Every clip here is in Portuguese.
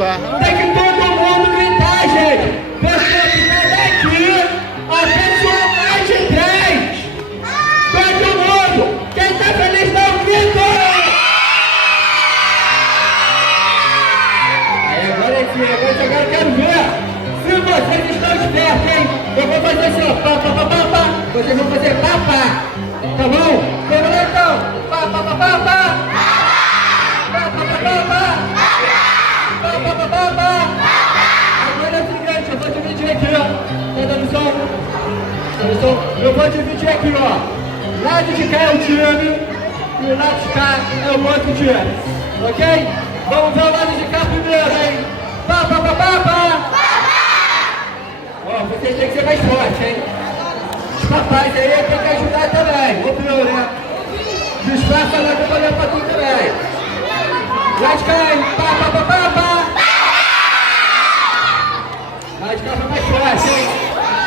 Caramba! Tem que todo mundo gritar, gente! Você que tá daqui, a pessoa mais de 3! Todo mundo! Quem tá feliz dá um grito! Aí agora eu quero ver se vocês estão espertos, hein? Eu vou fazer assim, ó, pá, pá, pá, pá, pá. Vocês vão fazer pá, pá. Tá bom? Vamos lá então! Pá, pá, pá, pá, pá. Pá, pá, pá, pá, pá. Pá, pá, pá, pá, pá. Agora é o seguinte, eu vou dividir aqui, ó. Tá dando som? Tá dando som? Eu vou dividir aqui, ó. Lado de cá é o time e o lado de cá é o outro time. Ok? Vamos ver o lado de cá primeiro, hein? Pá, pá, pá, pá, pá. Ó, vocês têm que ser mais fortes, hein? Os papais aí tem que ajudar também. Ouviu, né? Disfarça lá que eu vou ler pra tu também. Lá de cá, hein? Pá, pá, pá, pá, pá. Lá de cá foi mais forte, hein?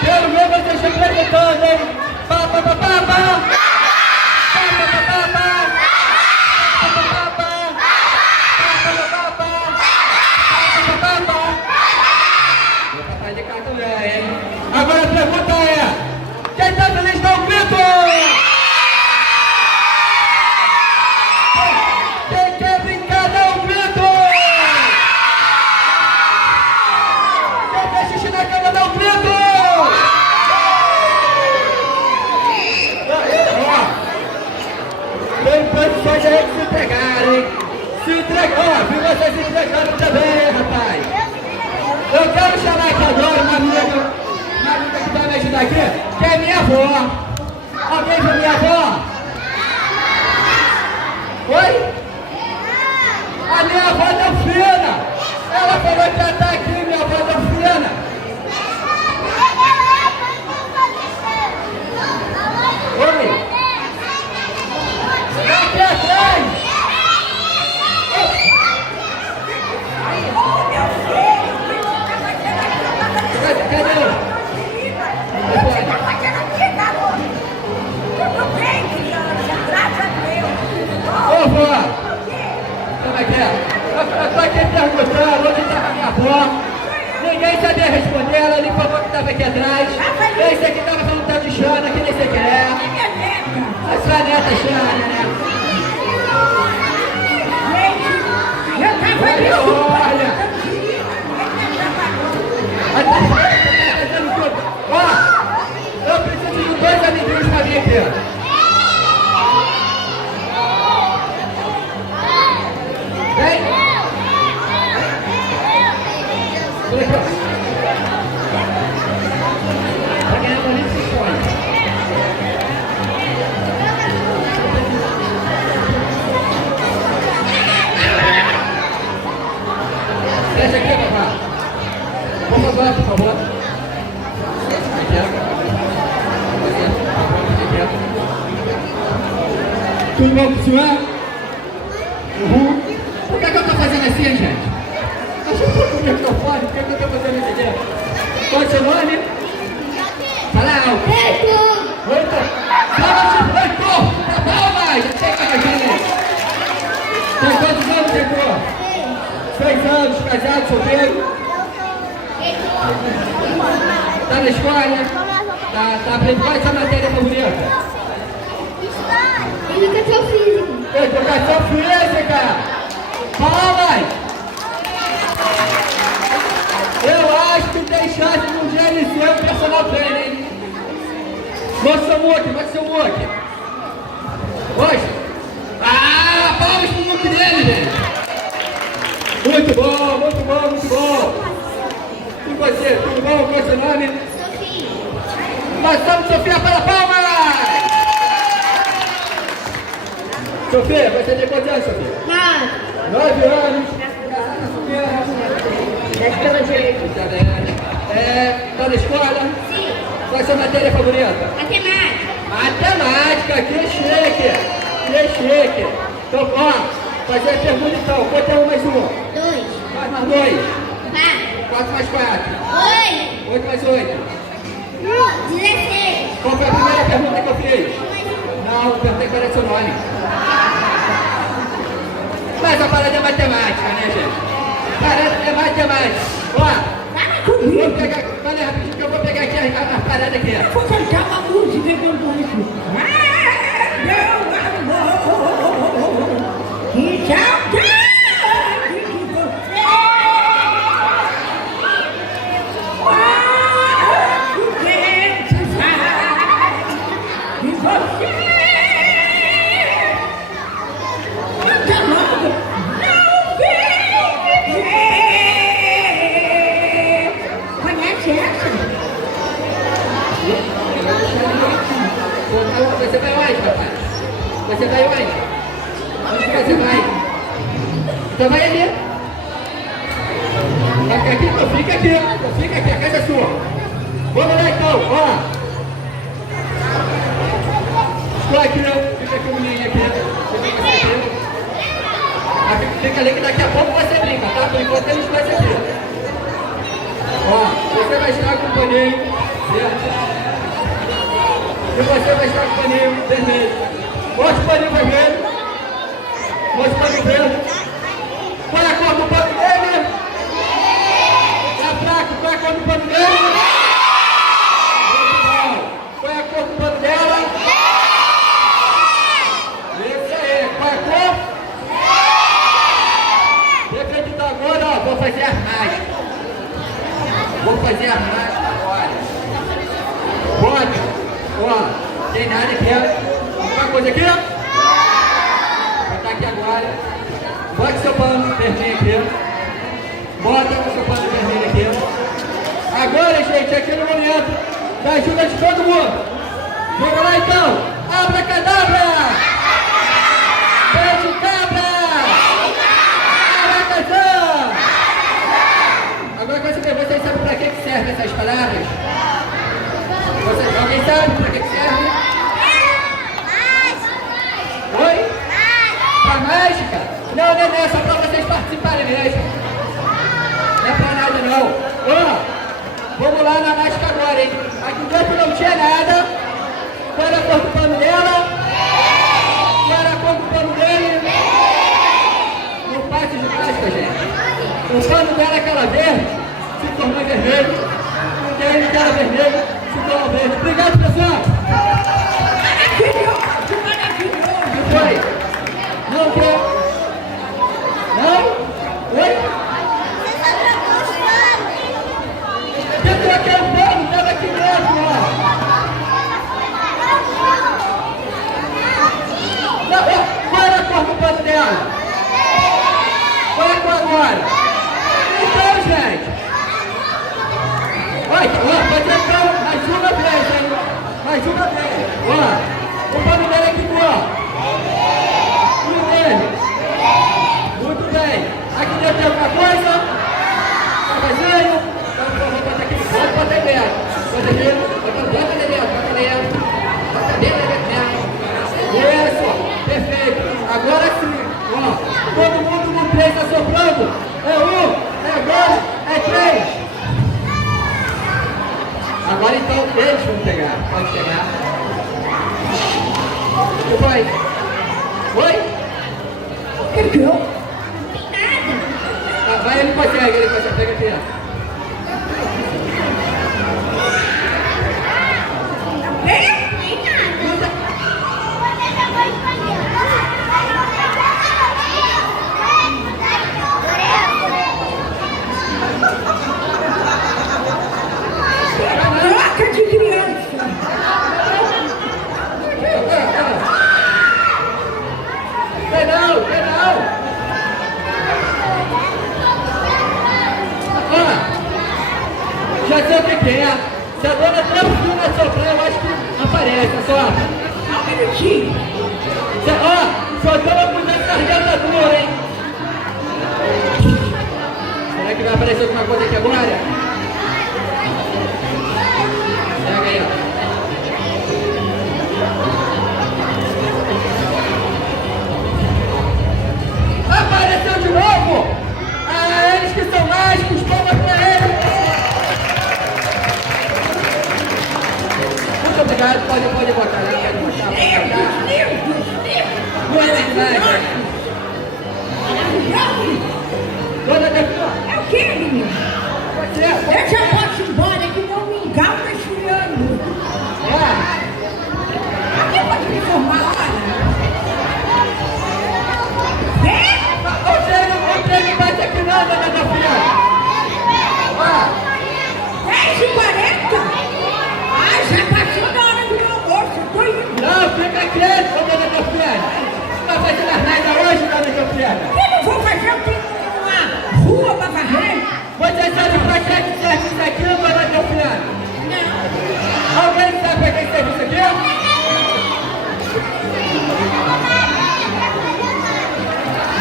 Pelo menos vocês estão perguntando, hein? Pá, pá, pá, pá, pá. Pá, pá, pá, pá, pá. Pá, pá, pá, pá. Pá, pá, pá, pá. Pá, pá, pá, pá. Meu papai de cá também, hein? Agora a pergunta é: quem tá feliz dá um grito! Quem quer brincar dá um grito! Quem quer xixi na cama dá um grito! Tem posições aí que se entregaram, hein? Se entregou, ó, vi vocês se entregando também, rapaz! Eu quero chamar aqui agora uma amiga que vai me ajudar aqui, que é minha avó. Alguém viu minha avó? Oi? A minha avó Delfina. Ela falou que ia estar aqui, minha avó Delfina. Oi? Aqui atrás. Cadê? Ô, vó! Como é que é? Eu tô aqui perguntando onde estava a minha avó. Ninguém sabia responder, ela ali falou que estava aqui atrás. Esse aqui estava falando tal de Xana, que nem sei quem é. A sua neta Xana, né? Olha! Ó, eu preciso de 2 amiguinhos pra mim aqui. Vem! Pra ganhar bolinho se esconde. Desce aqui, papai. Por favor. Tudo bom com o senhor? Uhum. Por que eu tô fazendo assim, gente? Acho que eu tô com o microfone, por que eu tô fazendo isso aqui? Qual é o seu nome? Fala alto. Muito. Muito. Palmas. Tem que imaginar. Tem quantos anos, Heitor? 6 anos, casado, solteiro? Tá na escola? Tá aprendendo? Qual é a sua matéria favorita? Educação física. Educação física! Palmas! Eu acho que tem chance de um dia ele ser um personal trainer, hein? Mostra seu muque. Hoje? Ah, palmas pro muque dele, gente! Muito bom! E você, tudo bom? Qual é o seu nome? Sofia. Nós estamos, Sofia, para palmas! Sofia, você tem quantos anos, Sofia? 9 anos. Casada, solteira. Pela direita. Tá na escola? Sim. Qual é a sua matéria favorita? Matemática. Que chique. Então, ó, fazer a pergunta então. Quanto é 1 mais 1? 2. Mais 2. 4. 4 mais 4. 8. 8 mais 8. 16. Qual foi a primeira pergunta que eu fiz? Não, eu perguntei qual era o seu nome. Mas a parada é matemática, né, gente? Parada, é mais. Ó, vou pegar, olha rapidinho que eu vou pegar aqui a parada aqui. Eu vou cantar uma música cantando aqui. Meu amor, que saudade de você. Quanto tempo faz de você. Quanta logo não vem me ver. Conhece essa? Você vai onde, papai? Você vai onde? Onde que você vai? Então vai ali. Fica aqui, então fica aqui, a casa é sua. Vamos lá então, ó. Estou aqui, fica aqui o menino aqui. Fica ali que daqui a pouco você brinca, tá? Por enquanto eles vai ser aqui. Ó, você vai estar com o paninho, certo? E você vai estar com o paninho vermelho. Mostra o paninho vermelho. Mostra o paninho verde. Qual é a cor do pano dele? Tá fraco, qual é a cor do pano dele? Muito bom. Qual é a cor do pano dela? Isso aí. Qual é a cor? Depende do agora, ó. Vou fazer a mágica. Vou fazer a mágica agora. Bota. Ó, tem nada aqui, ó. Alguma coisa aqui, ó. Vai estar aqui agora. Bota seu pano vermelho aqui. Bota o seu pano vermelho aqui. Agora, gente, aqui no momento da ajuda de todo mundo. Vamos lá então. Abracadabra! Pé de cabra! Abracadabra! Agora vocês sabem para que servem essas palavras? Alguém sabe para que serve? Oi? Para mágica? Não, é só para vocês participarem mesmo. Não é para nada não. Ó, vamos lá na mágica agora, hein? Aqui dentro não tinha nada. Qual era a cor do pano dela? Qual era a cor do pano dele? Não faço de mágica, gente. O pano dela é aquela verde, se tornou vermelho. O dele que era vermelho, se tornou verde. Obrigado, pessoal. Maravilhoso. O que foi? Não quer? Não? Oi? Eu troquei o pano, estava aqui dentro, ó. Não, qual era a cor do pano dela? Qual é a cor agora? Então, gente. Olha, pode entrar mais uma vez, hein? Mais uma vez. Ó, o pano dela é que cor? E o dele? Muito bem. Aqui dentro tem alguma coisa? Tá vazio? Então, vou botar aqui. Pode botar dentro. Bota dentro. Bota dentro. Bota dentro. Isso. Perfeito. Agora sim. Ó, todo mundo no 3 está soprando. É 1, é 2, é 3. Agora então eles vão pegar. Pode pegar. O que foi? Oi? Perdeu? Ah, vai, ele consegue. Pega aqui. Troca de criança. Vem não. Já sei o que é. Se a dona Delfina soprar, eu acho que aparece, só. Um minutinho. Ó, só estamos com essa sarjeta dura, hein? Será que vai aparecer alguma coisa aqui agora? Pega aí, ó. Apareceu de novo! Ah, eles que são mágicos, palmas pra eles! Muito obrigado, pode botar lá, pode botar. Muito obrigado. Dona Delfina, Eu já posso ir embora que não me engano esfriando. Aqui pode me formar, olha. O trem bate aqui não, dona Delfina. 10h40? Ah, já passou da hora do meu almoço, eu tô indo. Não, fica quieto, dona Delfina. Não vai fazer nada hoje, dona Delfina. Eu não vou fazer, eu tenho uma rua pra varrer. Você sabe pra que serve isso aqui, dona Delfina? Não. Alguém sabe pra que serve isso aqui?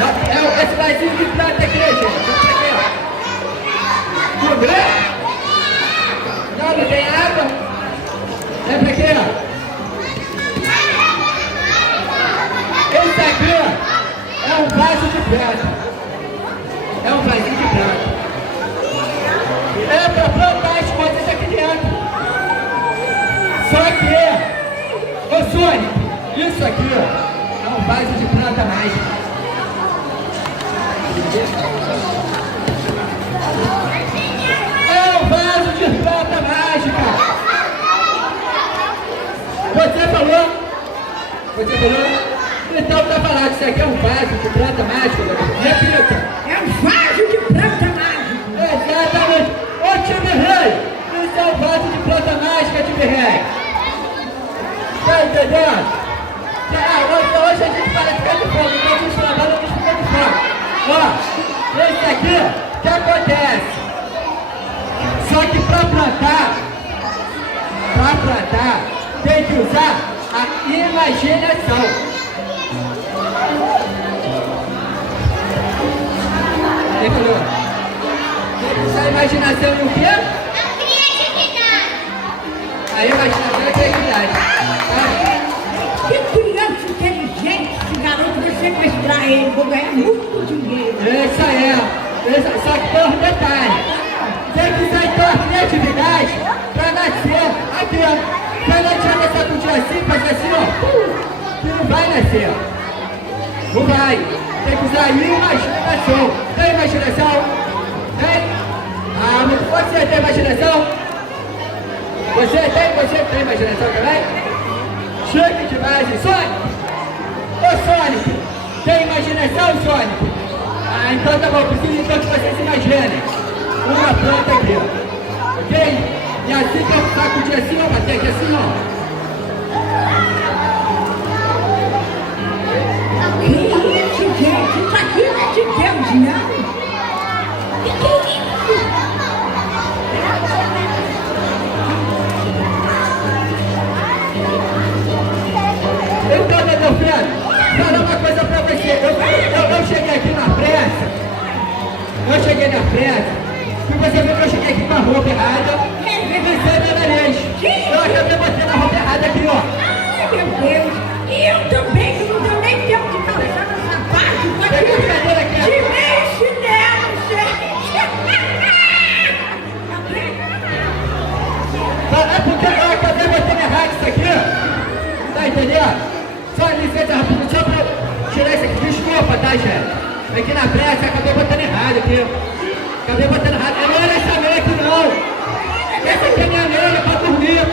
É esse vasinho de prata aqui, gente. Tudo bem? Não tem água? É pra quê? Esse aqui é um vaso de prata. É um vasinho de prata. É pra plantar as coisas aqui dentro. Só que, ô Sônico, isso aqui é um vaso de prata mágica. É um vaso de prata mágica. Você falou? Você falou? Então tá falado, isso aqui é um vaso de prata mágica. Repita. É um vaso de prata mágica. Exatamente. Ô time rei, isso é um vaso de prata mágica, time rei. Tá entendendo? Hoje a gente para ficar de fome, então a gente trabalha, a gente fica de fome. Ó, esse aqui, o que acontece? Só que para plantar, tem que usar a imaginação. Ele falou, tem que usar a imaginação e o quê? A criatividade. A imaginação e a criatividade. Que criança inteligente, esse garoto vai sequestrar ele, vou ganhar muito dinheiro. Isso é. Só que tem um detalhe. Tem que usar então a criatividade para nascer. Aqui, ó. Quando a tia sacudir assim, fazer assim, ó. Que não vai nascer. Não vai. Tem que usar a imaginação. Tem imaginação? Tem? Ah, mas você tem imaginação? Você tem imaginação também? Chega de imagem, Sônico! Ô Sônico, tem imaginação, Sônico? Ah, então tá bom, preciso então que vocês imaginem uma planta aqui, ok? E assim que eu sacudir assim, ó, bater aqui assim, ó. Que isso, gente? Isso aqui não é de Deus, não? Que é isso? Então, dona Delfina, falar uma coisa pra você. Eu cheguei aqui na pressa. E você viu que eu cheguei aqui com a roupa errada. E você é minha nariz. Eu acabei botando a roupa errada aqui, ó. Ai, meu Deus. E eu também, que não deu nem tempo de calçar no sapato. Tem brincadeira aqui. De meio chinelo, gente. É porque eu acabei botando errado isso aqui. Tá entendendo? Só licença rapidinho, só pra tirar isso aqui. Desculpa, tá, gente? Aqui na pressa, acabei botando errado aqui. Acabei botando errado. Não era essa meia aqui, não. Essa aqui é minha meia pra dormir.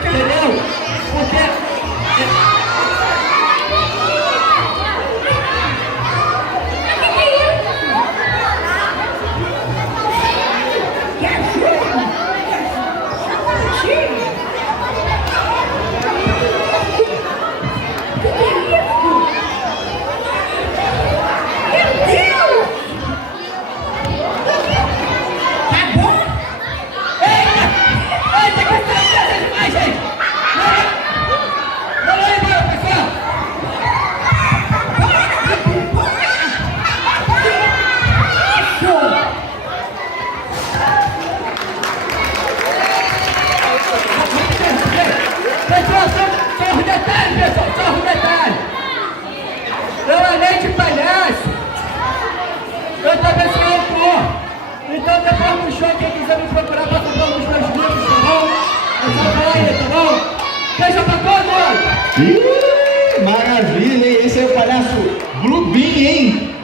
Entendeu? Porque... Então depois no show, quem quiser me procurar para comprar os meus livros, tá bom? É só falar aí, tá bom? Beijo pra todos! Maravilha, hein? Esse é o palhaço Glubinho, hein?